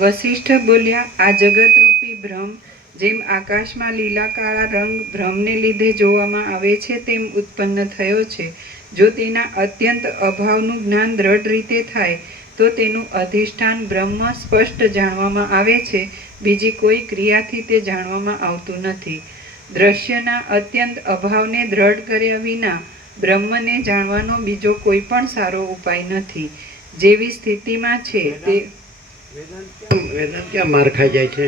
વસિષ્ઠ બોલ્યા, આ જગતરૂપી ભ્રમ જેમ આકાશમાં લીલા કાળા રંગ ભ્રમને લીધે જોવામાં આવે છે તેમ ઉત્પન્ન થયો છે. જો તેના અત્યંત અભાવનું જ્ઞાન દ્રઢ રીતે થાય તો તેનું અધિષ્ઠાન બ્રહ્મ સ્પષ્ટ જાણવામાં આવે છે. બીજી કોઈ ક્રિયાથી તે જાણવામાં આવતું નથી. દ્રશ્યના અત્યંત અભાવને દ્રઢ કર્યા વિના બ્રહ્મને જાણવાનો બીજો કોઈ પણ સારો ઉપાય નથી. જેવી સ્થિતિમાં છે તે વેદાંત ક્યાં માર ખાઈ જાય છે?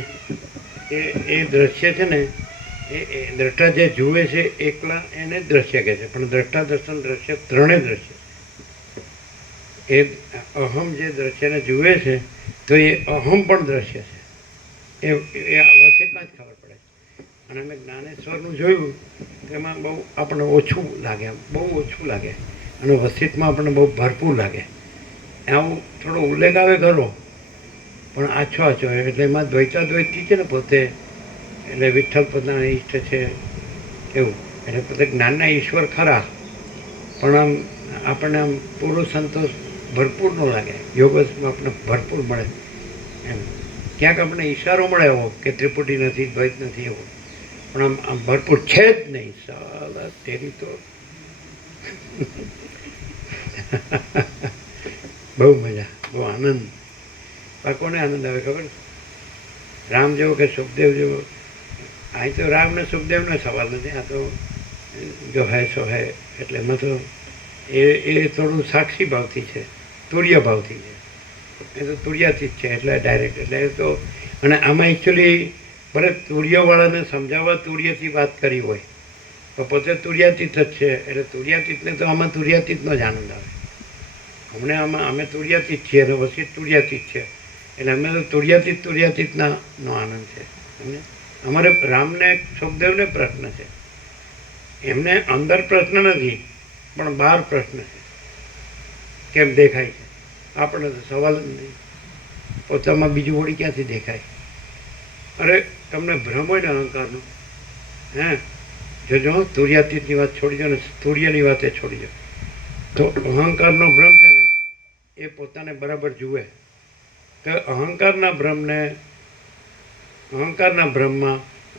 એ દ્રશ્ય છે ને, એ દ્રષ્ટા જે જુએ છે એકલા એને જ દ્રશ્ય કહે છે. પણ દ્રષ્ટા દર્શન દ્રશ્ય ત્રણે દ્રશ્ય. એ અહમ જે દ્રશ્યને જુએ છે તો એ અહમ પણ દ્રશ્ય છે. એ વસિતમાં જ ખબર પડે. અને અમે જ્ઞાનેશ્વરનું જોયું તેમાં બહુ આપણને ઓછું લાગે, બહુ ઓછું લાગે. અને વસિતમાં આપણને બહુ ભરપૂર લાગે. આવું થોડો ઉલ્લેખ આવે ખરો, પણ આછો એટલે એમાં દ્વૈતાદ્વૈતી છે ને પોતે. એટલે વિઠ્ઠલ પોતાના ઈષ્ટ છે એવું. એટલે પોતે જ્ઞાનના ઈશ્વર ખરા, પણ આમ આપણને આમ પૂરો સંતોષ ભરપૂર ન લાગે. યોગમાં આપણને ભરપૂર મળે એમ. ક્યાંક આપણને ઈશારો મળે એવો કે ત્રિપુટી નથી, દ્વૈત નથી એવો, પણ આમ ભરપૂર છે જ નહીં. સાલા તેરી તો બહુ મજા, બહુ આનંદ. આ કોને આનંદ આવે ખબર? રામ જેવો કે સુખદેવ જેવો? અહીં તો રામ ને સુખદેવનો સવાલ નથી. આ તો જો હે સો હે. એટલે એમાં તો એ થોડું સાક્ષી ભાવથી છે, તુર્ય ભાવથી છે. એ તો તુર્યાતીત છે એટલે ડાયરેક્ટ. એટલે એ તો, અને આમાં એકચ્યુઅલી ભલે તુર્યવાળાને સમજાવવા તુર્યથી વાત કરી હોય તો પોતે તુર્યાતીત જ છે. એટલે તુર્યાતીતને તો આમાં તુર્યાતીતનો જ આનંદ આવે. અમને આમાં અમે તુર્યાતીત છીએ અને વસિત તુર્યાતીત છે. એટલે અમે તો તુર્યાતીતના નો આનંદ છે અમને. અમારે રામને સુખદેવને પ્રશ્ન છે, એમને અંદર પ્રશ્ન નથી પણ બહાર પ્રશ્ન છે. કેમ દેખાય છે? આપણે તો સવાલ જ નહીં. પોતામાં બીજું વળી ક્યાંથી દેખાય? અરે તમને ભ્રમ હોય ને અહંકારનો, જો તુર્યાતીતની વાત છોડી દો ને તુર્યની વાતે છોડી દો, તો અહંકારનો ભ્રમ છે ને એ પોતાને બરાબર જુએ તો અહંકારના ભ્રમમાં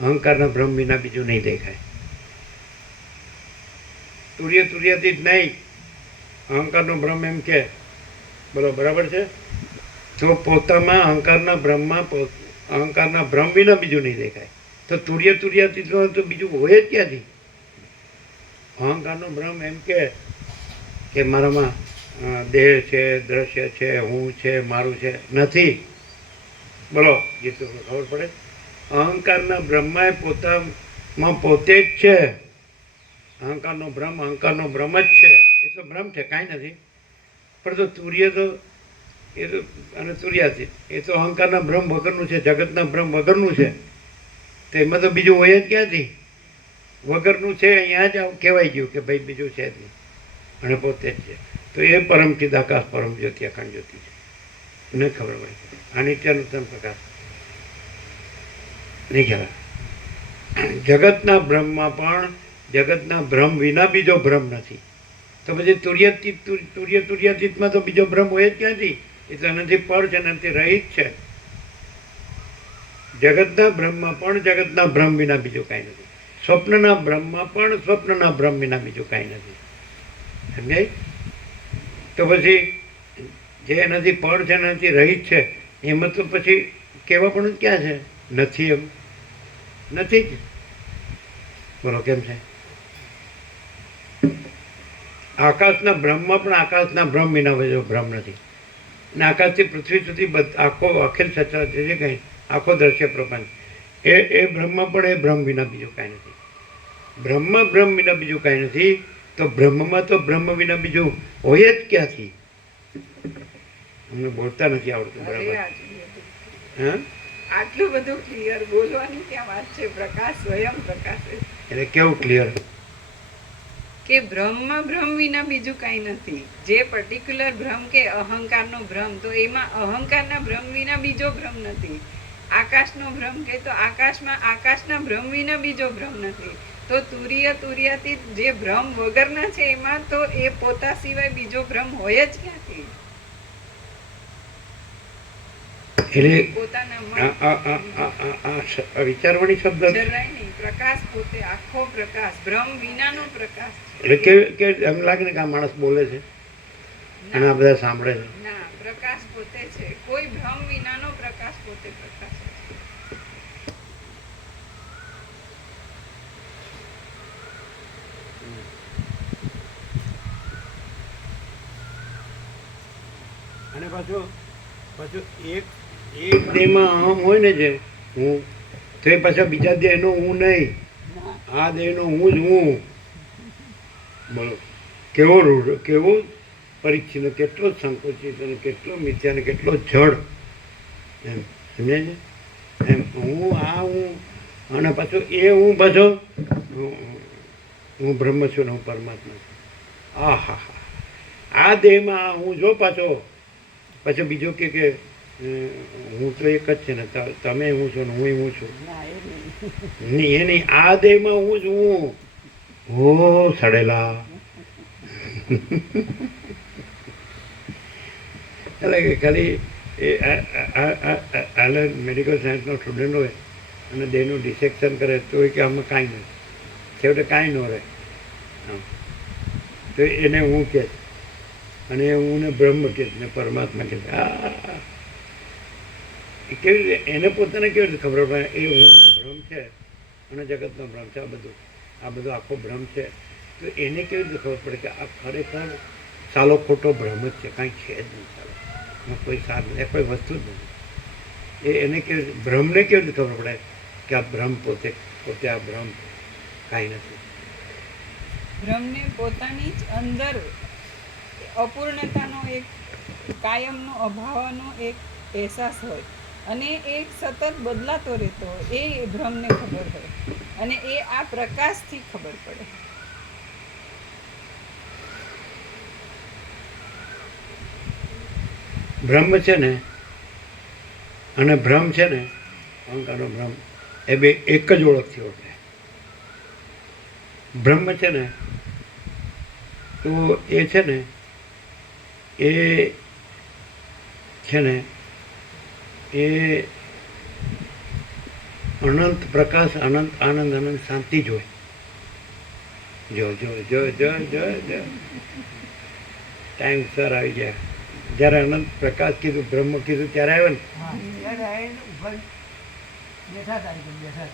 અહંકારના ભ્રમ વિના બીજું નહીં દેખાય. તુર્યાતીત નહીં, અહંકારનો ભ્રમ એમ કે બોલો બરાબર છે, તો પોતામાં અહંકારના ભ્રમ વિના બીજું નહીં દેખાય. તો તુર્યાતીત તો બીજું હોય જ ક્યાંથી? અહંકારનો ભ્રમ એમ કે મારામાં દેહ છે, દ્રશ્ય છે, હું છે, મારું છે, નથી. બોલો જીતું ખબર પડે. અહંકારના બ્રહ્મા પોતામાં પોતે જ છે. અહંકારનો ભ્રમ જ છે. એ તો ભ્રમ છે, કાંઈ નથી. પણ તો તુર્ય તો એ તો, અને તુર્યાતીત એ તો અહંકારના ભ્રમ વગરનું છે, જગતના ભ્રમ વગરનું છે. તો એમાં તો બીજું હોય જ ક્યાંથી? વગરનું છે અહીંયા જ કહેવાય ગયું કે ભાઈ બીજું છે જ નહીં, અને પોતે જ છે. તો એ પરમ ચિદાકાશ પરમ જ્યોતિ અખંડ જ્યોતિ છે. મને ખબર પડે આ નિત્યાનુત્તમ પ્રકાશ નહીં ખ્યાલ. જગતના બ્રહ્મમાં પણ જગતના ભ્રમ વિના બીજો ભ્રમ નથી. તો પછી તુર્યાતીતમાં તો બીજો ભ્રમ હોય જ ક્યાંથી? એ તો નથી પર છે, નથી રહિત છે. જગતના બ્રહ્મમાં પણ જગતના ભ્રમ વિના બીજું કાંઈ નથી. સ્વપ્નના બ્રહ્મમાં પણ સ્વપ્નના ભ્રમ વિના બીજું કાંઈ નથી. સમજાય? તો પછી જે નથી પર છે, નથી રહિત છે, એમાં તો પછી કહેવા પણ ક્યાં છે? નથી. એમ નથી જ. બોલો કેમ છે? આકાશના બ્રહ્મમાં પણ આકાશના ભ્રમ વિના બીજો ભ્રમ નથી. અને આકાશથી પૃથ્વી સુધી આખો અખિલ સચરાચર જે કંઈ આખો દ્રશ્ય પ્રપંચ એ બ્રહ્મમાં પણ એ ભ્રમ વિના બીજું કાંઈ નથી. બ્રહ્મમાં ભ્રમ વિના બીજું કાંઈ નથી. તો બ્રહ્મમાં તો બ્રહ્મ વિના બીજું હોય જ ક્યાંથી? અમને બોલતા નથી આવડતું બરાબર. હા, આટલું બધું ક્લિયર બોલવાની ક્યાં વાત છે? પ્રકાશ સ્વયં પ્રકાશ. એટલે કેવું ક્લિયર કે બ્રહ્મમાં ભ્રમ વિના બીજું કાંઈ નથી. જે પર્ટિક્યુલર ભ્રમ કે અહંકારનો ભ્રમ, તો એમાં અહંકારના ભ્રમ વિના બીજો ભ્રમ નથી. આકાશનો ભ્રમ કે તો આકાશમાં આકાશના ભ્રમ વિના બીજો ભ્રમ નથી. તો તુર્યાતીત જે ભ્રમ વગરના છે એમાં તો એ પોતા સિવાય બીજો ભ્રમ હોય જ ક્યાંથી? એટલે પોતાના આ વિચારવાણી શબ્દ છે. જરાય નહીં, પ્રકાશ પોતે, આખો પ્રકાશ, બ્રહ્મ વિનાનો પ્રકાશ છે. એટલે કે એમ લાગે ને કે આ માણસ બોલે છે અને આ બધા સાંભળે છે. ના, પ્રકાશ પોતે છે. કોઈ ભ્રમ વિનાનો પ્રકાશ પોતે પ્રકાશ છે. અને પાછું એક દેહમાં હોય ને જે હું, તો એ પાછા બીજા દેહનો હું નહીં, આ દેહનો હું જ હું. બોલો કેવો પરીક્ષિત, કેટલો સંકોચિત અને કેટલો મિથ્યા અને કેટલો જડ, એમ સમજાય છે. એમ હું અને પાછો એ હું પાછો હું બ્રહ્મ છું ને હું પરમાત્મા છું. હા, આ દેહમાં હું જો પાછો બીજો કે હું તો એક જ છે ને, તમે હું છો ને હું છું. નહીં, એ નહીં, આ દેહમાં હું જ હું. હો સડેલા. એટલે કે ખાલી એ મેડિકલ સાયન્સનો સ્ટુડન્ટ હોય અને દેહનું ડિસેક્શન કરે તો એ કે આમાં કાંઈ નથી, છેવટે કાંઈ ન રહે. તો એને હું કહે, અને હું ને બ્રહ્મ કહે ને પરમાત્મા કહે. એ કેવી રીતે એને પોતાને કેવી રીતે ખબર પડે એ હુંનો ભ્રમ છે અને જગતનો ભ્રમ છે, આ બધો આખો ભ્રમ છે. તો એને કેવી રીતે ખબર પડે કે આ ખરેખર સાલો ખોટો ભ્રમ જ છે, કાંઈ છે જ નહીં. ચાલો એમાં કોઈ સાર નથી, કોઈ વસ્તુ જ નથી. એને કેવી ભ્રમને કેવી રીતે ખબર પડે કે આ ભ્રમ પોતે આ ભ્રમ કાંઈ નથી. બ્રહ્મને પોતાની જ અંદર અપૂર્ણતાનો એક કાયમનો અભાવનો એક અહેસાસ હોય અને એ સતત બદલાતો રહેતો હોય, એ બ્રહ્મને ખબર હોય અને એ આ પ્રકાશથી ખબર પડે. બ્રહ્મ છે ને અને ભ્રમ છે ને, અહંકારનો ભ્રમ, એ બે એક જ ઓળખથી ઓળખે. બ્રહ્મ છે ને તો એ છે ને એ અનંત પ્રકાશ, અનંત આનંદ, અનંત શાંતિ જ હોય. જો ટાઈમ સર આવી ગયા. જ્યારે અનંત પ્રકાશ કીધું, બ્રહ્મ કીધું ત્યારે આવ્યો ને.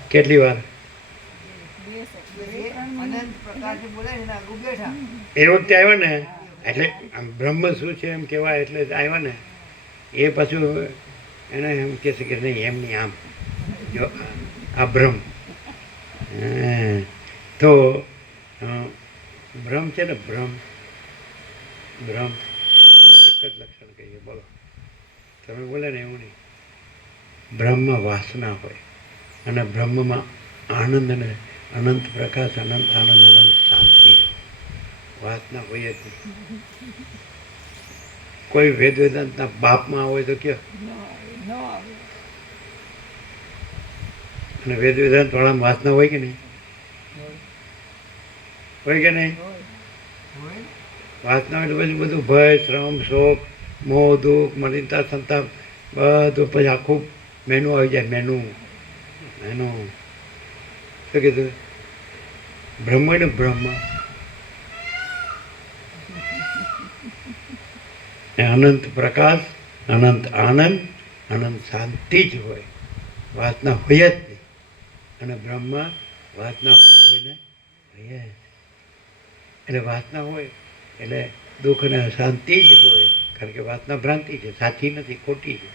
કેટલી વાર એ વખતે આવ્યો ને, એટલે બ્રહ્મ શું છે એમ કહેવાય એટલે આવ્યા ને. એ પાછું એને એમ કહે છે કે નહીં, એમ નહીં, આમ જો આ ભ્રમ. તો ભ્રમ છે ને, ભ્રમ એનું એક જ લક્ષણ કહીએ. બોલો, તમે બોલે ને એવું નહીં. બ્રહ્મમાં વાસના હોય અને બ્રહ્મમાં આનંદ અને અનંત પ્રકાશ, અનંત આનંદ, અનંત શાંતિ. વાસના હોય જ નહીં. કોઈ વેદાંતના બાપમાં હોય તો કયો, અને વેદાંત વાળામાં વાસના હોય કે નહીં? હોય કે નહીં? વાસના હોય તો પછી બધું ભય, શ્રમ, શોક, મોહ, દુઃખ, મલિનતા, સંતાપ, બધું પછી આખું મેનુ આવી જાય. મેનુ શું કીધું? બ્રહ્મ હોય ને, બ્રહ્મ અનંત પ્રકાશ, અનંત આનંદ, અનંત શાંતિ જ હોય. વાસના હોય જ નહીં. અને બ્રહ્મમાં વાસના હોય ને હોય જ. એટલે વાસના હોય એટલે દુઃખ અને અશાંતિ જ હોય. કારણ કે વાસના ભ્રાંતિ છે, સાચી નથી, ખોટી છે.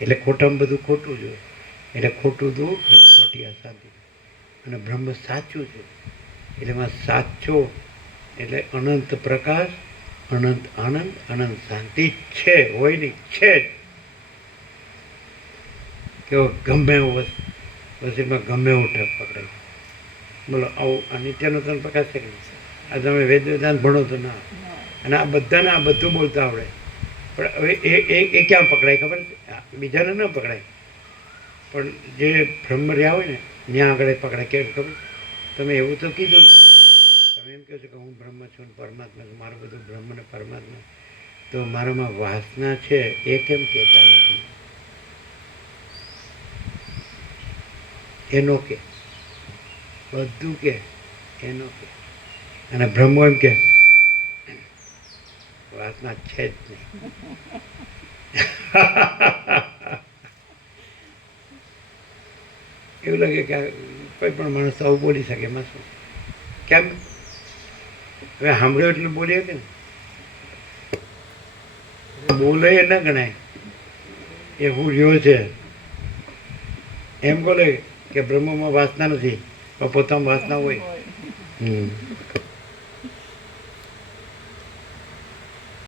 એટલે ખોટામાં બધું ખોટું જ હોય. એટલે ખોટું દુઃખ અને ખોટી અશાંતિ. અને બ્રહ્મ સાચું છે એટલે એમાં સાચો એટલે અનંત પ્રકાશ, અનંત આનંદ, અનંત શાંતિ છે. હોય નહીં, છે જ. કેવો ગમે એવો વસીમાં ગમે એવું ઠપ પકડાય. બોલો, આવું આ નિત્યનો તન પ્રકાશ છે કે નહીં? આ તમે વેદાંત ભણો તો ના, અને આ બધાને આ બધું બોલતા આવડે, પણ હવે એ ક્યાં પકડાય ખબર છે? બીજાને ન પકડાય, પણ જે બ્રહ્મ રહ્યા હોય ને ત્યાં આગળ પકડાય. કેવું ખબર? તમે એવું તો કીધું ને, તમે એમ કહો છો કે હું બ્રહ્મ છું ને પરમાત્મા છું, મારું બધું બ્રહ્મ ને પરમાત્મા, તો મારામાં વાસના છે એ કેમ કહેતા નથી? એનો કે, બધું કે એનો કે, અને બ્રહ્મો એમ કે વાસના છે જ નહીં. એવું લાગે કે કોઈ પણ માણસ આવું બોલી શકે, એમાં શું? કેમ? હવે સાંભળ્યો એટલે બોલીએ કે ને, બોલે એ ન ગણાય, એ હું રહ્યો છે એમ બોલે કે બ્રહ્મમાં વાસના નથી, પણ પોતામાં વાસના હોય.